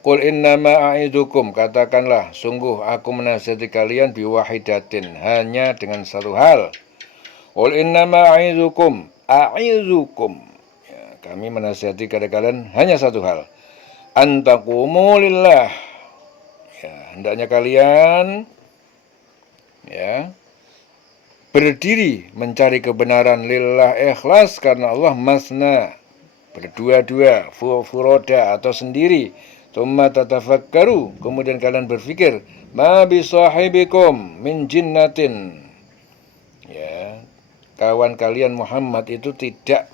Qul innama a'idukum, katakanlah, sungguh aku menasihati kalian biwahidatin, hanya dengan satu hal. Qul innama a'idukum. Ya, kami menasihati kepada kalian hanya satu hal. Antaqumu lillah. Ya, hendaknya kalian ya berdiri mencari kebenaran lillah, ikhlas karena Allah, masna, berdua-dua, furoda atau sendiri. Tsumma tatafakkaru, kemudian kalian berpikir, ma bisahibikum min jinnatin. Ya, kawan kalian Muhammad itu tidak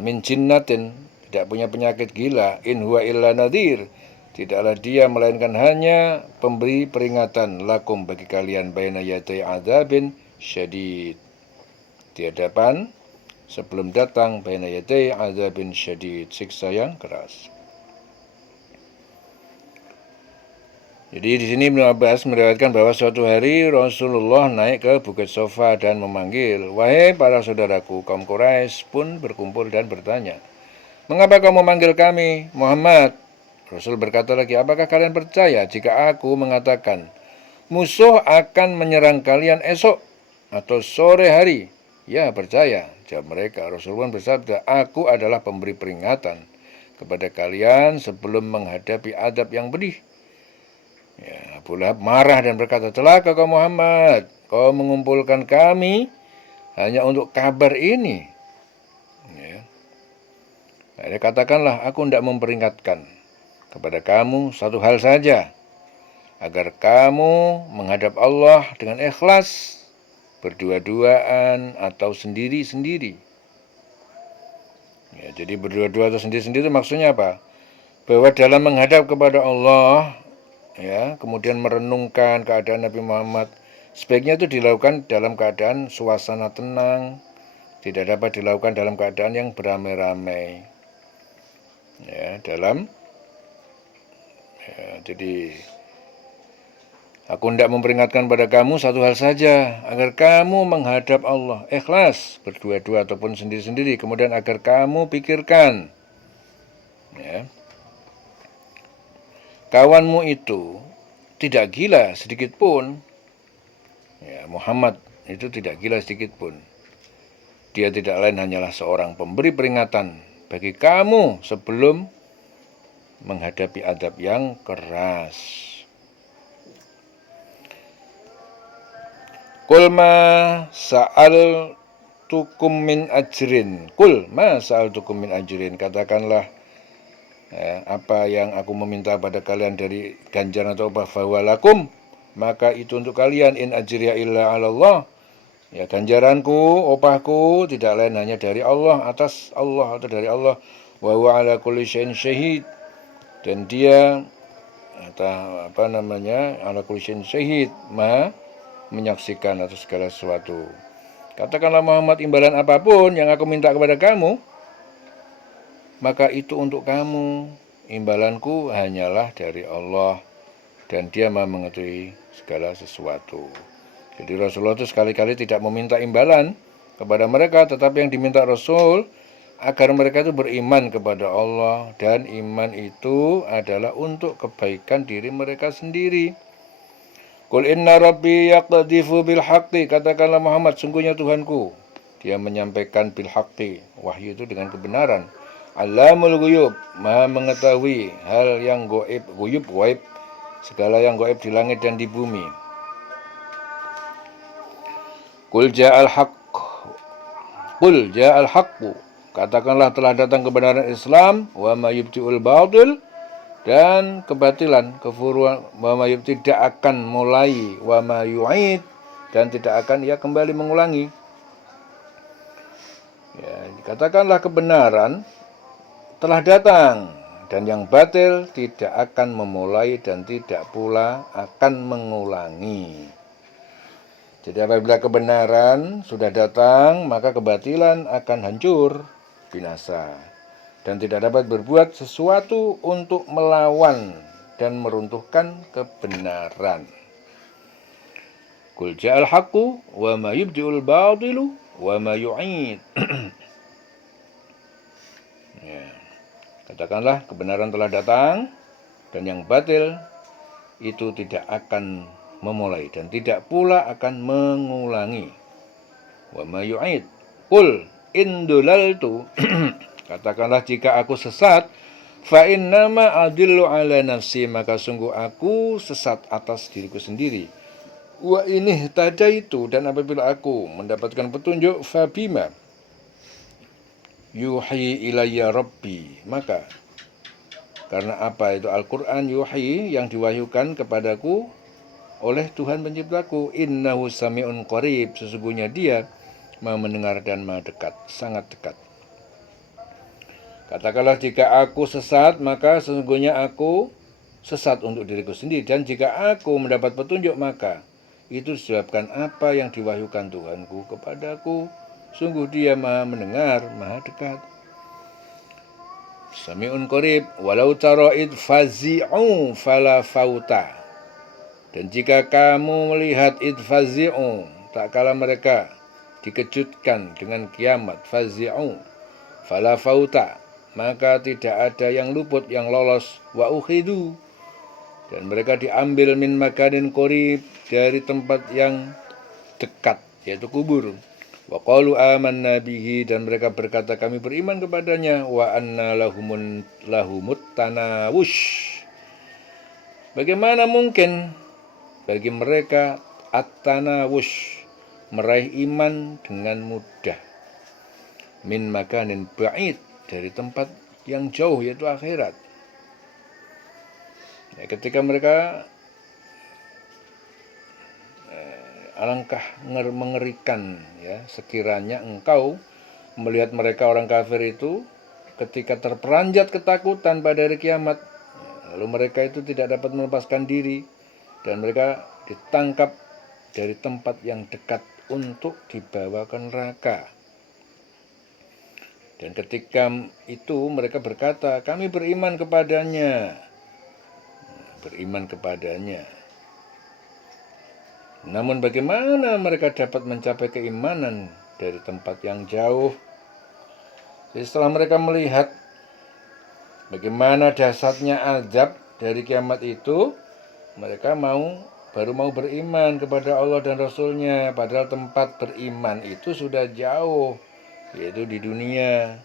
min jinnatin, tidak punya penyakit gila. In huwa illa nadhir, tidaklah dia melainkan hanya pemberi peringatan, lakum bagi kalian, baina yaday adzabin syadid, di hadapan sebelum datang, baina yaday adzabin syadid, siksa yang keras. Jadi di sini Ibnu Abbas meriwayatkan bahwa suatu hari Rasulullah naik ke Bukit Sofa dan memanggil, wahai para saudaraku. Kaum Quraisy pun berkumpul dan bertanya, mengapa kau memanggil kami, Muhammad? Rasul berkata lagi, apakah kalian percaya jika aku mengatakan musuh akan menyerang kalian esok atau sore hari? Ya, percaya, jawab mereka. Rasul pun bersabda, aku adalah pemberi peringatan kepada kalian sebelum menghadapi adab yang pedih. Ya, Abu Lahab marah dan berkata, celaka kau Muhammad, kau mengumpulkan kami hanya untuk kabar ini. Ya. Nah, katakanlah, aku tidak memperingatkan kepada kamu satu hal saja, agar kamu menghadap Allah dengan ikhlas, berdua-duaan atau sendiri-sendiri. Ya, jadi berdua-dua atau sendiri-sendiri itu maksudnya apa? Bahwa dalam menghadap kepada Allah, ya, kemudian merenungkan keadaan Nabi Muhammad, sebaiknya itu dilakukan dalam keadaan suasana tenang, tidak dapat dilakukan dalam keadaan yang beramai-ramai. Ya, jadi aku hendak memperingatkan pada kamu satu hal saja, agar kamu menghadap Allah ikhlas, berdua-dua ataupun sendiri-sendiri, kemudian agar kamu pikirkan, ya, kawanmu itu tidak gila sedikit pun. Ya, Muhammad itu tidak gila sedikit pun. Dia tidak lain hanyalah seorang pemberi peringatan bagi kamu sebelum menghadapi adab yang keras. Qul ma sa'altukum min ajrin. Qul ma sa'altukum min ajrin. Katakanlah, ya, apa yang aku meminta pada kalian dari ganjaran atau upah, fawalakum, maka itu untuk kalian, in ajriya illa 'ala Allah. Ya, ganjaranku, upahku tidak lain hanya dari Allah, atas Allah atau dari Allah. Wa huwa 'ala kulli syai'in syahid, dan dia ala kulli syai'in syahid, maha menyaksikan atas segala sesuatu. Katakanlah Muhammad, imbalan apapun yang aku minta kepada kamu, maka itu untuk kamu. Imbalanku hanyalah dari Allah, dan dia maha mengetahui segala sesuatu. Jadi Rasulullah itu sekali-kali tidak meminta imbalan kepada mereka, tetapi yang diminta Rasul agar mereka itu beriman kepada Allah, dan iman itu adalah untuk kebaikan diri mereka sendiri. Qul inna rabbi yaqdhifu bil haqqi, katakanlah Muhammad, sungguhnya Tuhanku, dia menyampaikan bil haqqi, wahyu itu dengan kebenaran. Alamul ghuyub, maha mengetahui hal yang gaib, gaib, segala yang gaib di langit dan di bumi. Qul ja'al haqqu, katakanlah telah datang kebenaran Islam, wa ma yubti'ul batil, dan kebatilan, kefuruan, wa ma tidak akan mulai, wa ma yu'id, dan tidak akan ia kembali mengulangi. Ya, katakanlah kebenaran telah datang, dan yang batil tidak akan memulai dan tidak pula akan mengulangi. Jadi apabila kebenaran sudah datang, maka kebatilan akan hancur, binasa, dan tidak dapat berbuat sesuatu untuk melawan dan meruntuhkan kebenaran. Qul ja'al haqqu wa ma yubdi'ul batilu wa ma yu'id. Ya. Katakanlah kebenaran telah datang dan yang batil itu tidak akan memulai dan tidak pula akan mengulangi. Wa ma yu'id. Qul in dulaltu. Katakanlah jika aku sesat, fa innama adillu ala nafsi, maka sungguh aku sesat atas diriku sendiri. Wa ini tadaitu, dan apabila aku mendapatkan petunjuk, fabima yuhi ilayya rabbi, maka karena apa itu Al-Quran yuhi, yang diwahyukan kepadaku oleh Tuhan penciptaku. Innahu sami'un qarib, sesungguhnya dia maha mendengar dan maha dekat, sangat dekat. Katakanlah jika aku sesat, maka sesungguhnya aku sesat untuk diriku sendiri. Dan jika aku mendapat petunjuk, maka itu disebabkan apa yang diwahyukan Tuhanku kepadaku. Sungguh dia maha mendengar, maha dekat. Sami'un qarib, walau tara id fazi'u fala fauta. Dan jika kamu melihat id fazi'u, tak kala mereka dikejutkan dengan kiamat, fazi'u fala fauta, maka tidak ada yang luput, yang lolos. Wa ukhidu, dan mereka diambil min makanin qarib, dari tempat yang dekat, yaitu kubur. Wa qalu amanna bihi, dan mereka berkata kami beriman kepadanya. Wa anna lahumut tanawush, bagaimana mungkin bagi mereka at-tanawush, meraih iman dengan mudah. Min makanin ba'id, dari tempat yang jauh, yaitu akhirat. Ya, ketika mereka alangkah mengerikan, ya, sekiranya engkau melihat mereka orang kafir itu ketika terperanjat ketakutan pada hari kiamat, lalu mereka itu tidak dapat melepaskan diri dan mereka ditangkap dari tempat yang dekat untuk dibawa ke neraka. Dan ketika itu mereka berkata, kami beriman kepadanya. Beriman kepadanya. Namun bagaimana mereka dapat mencapai keimanan dari tempat yang jauh? Jadi setelah mereka melihat bagaimana dahsyatnya azab dari kiamat itu, mereka baru mau beriman kepada Allah dan Rasul-Nya. Padahal tempat beriman itu sudah jauh, yaitu di dunia.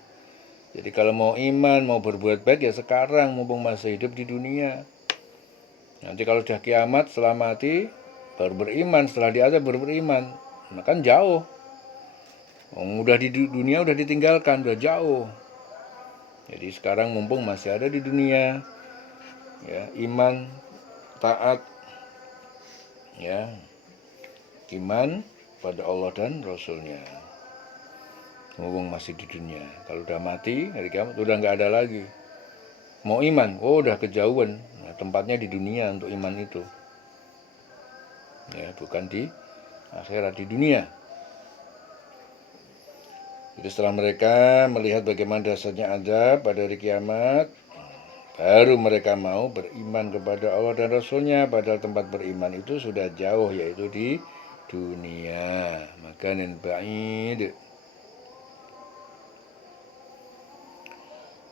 Jadi kalau mau iman, mau berbuat baik, ya sekarang mumpung masih hidup di dunia. Nanti kalau sudah kiamat, setelah mati, baru beriman, setelah diazab baru beriman. Nah, kan jauh. Udah di dunia udah ditinggalkan, udah jauh. Jadi sekarang mumpung masih ada di dunia, ya, iman, taat, ya, iman pada Allah dan Rasul-Nya. Mumpung masih di dunia. Kalau udah mati, hari kiamat udah nggak ada lagi. Mau iman, udah kejauhan. Nah, tempatnya di dunia untuk iman itu. Ya, bukan di akhirat, di dunia. Jadi setelah mereka melihat bagaimana dasarnya azab pada hari kiamat, baru mereka mau beriman kepada Allah dan Rasul-Nya. Padahal tempat beriman itu sudah jauh, yaitu di dunia. Makanin ba'id.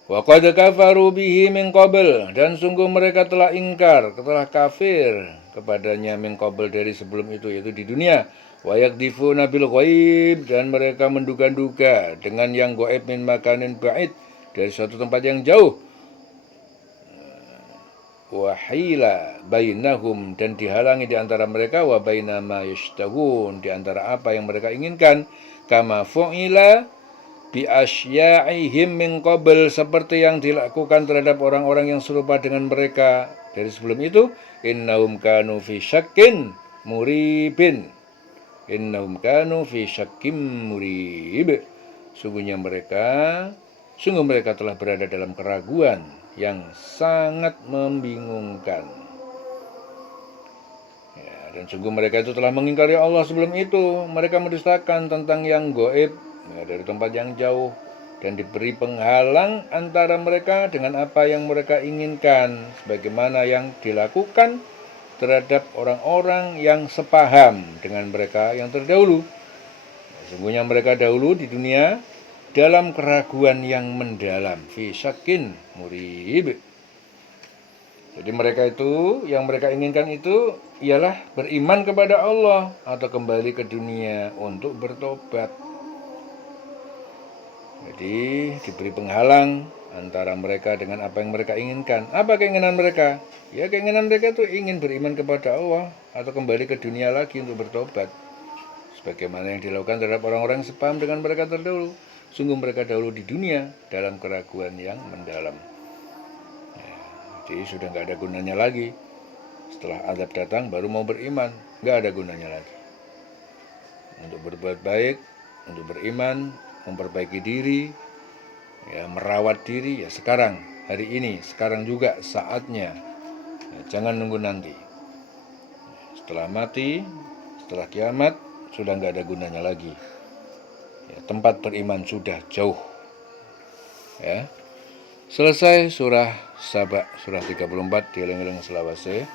Wa qad kafaru bihi min qabl, dan sungguh mereka telah ingkar, telah kafir kepadanya min qabl, dari sebelum itu, yaitu di dunia. Wa yakdifuna bil ghaib, dan mereka menduga-duga dengan yang gaib min makanin ba'id, dari suatu tempat yang jauh. Wa hila bainahum, dan dihalangi di antara mereka, wa baina ma yashtahun, di antara apa yang mereka inginkan. Kama fu'ila bi asyaihim min qabl, seperti yang dilakukan terhadap orang-orang yang serupa dengan mereka dari sebelum itu. Innahum kanu fi syakkin muribin. Innahum kanu fi syakkim murib. Sungguh mereka telah berada dalam keraguan yang sangat membingungkan. Ya, dan sungguh mereka itu telah mengingkari Allah sebelum itu. Mereka mendustakan tentang yang gaib, ya, dari tempat yang jauh, dan diberi penghalang antara mereka dengan apa yang mereka inginkan, sebagaimana yang dilakukan terhadap orang-orang yang sepaham dengan mereka yang terdahulu. Sungguhnya mereka dahulu di dunia dalam keraguan yang mendalam, fi syakin murib. Jadi mereka itu, yang mereka inginkan itu ialah beriman kepada Allah atau kembali ke dunia untuk bertobat. Jadi diberi penghalang antara mereka dengan apa yang mereka inginkan. Apa keinginan mereka? Ya, keinginan mereka itu ingin beriman kepada Allah atau kembali ke dunia lagi untuk bertobat. Sebagaimana yang dilakukan terhadap orang-orang yang sepaham dengan mereka terdahulu. Sungguh mereka dahulu di dunia dalam keraguan yang mendalam. Jadi sudah nggak ada gunanya lagi. Setelah azab datang baru mau beriman, nggak ada gunanya lagi. Untuk berbuat baik, untuk beriman, memperbaiki diri, ya, merawat diri, ya sekarang, hari ini, sekarang juga saatnya. Ya, jangan nunggu nanti. Setelah mati, setelah kiamat, sudah nggak ada gunanya lagi. Ya, tempat beriman sudah jauh. Ya. Selesai surah Saba, surah 34, dieling-eling selawase.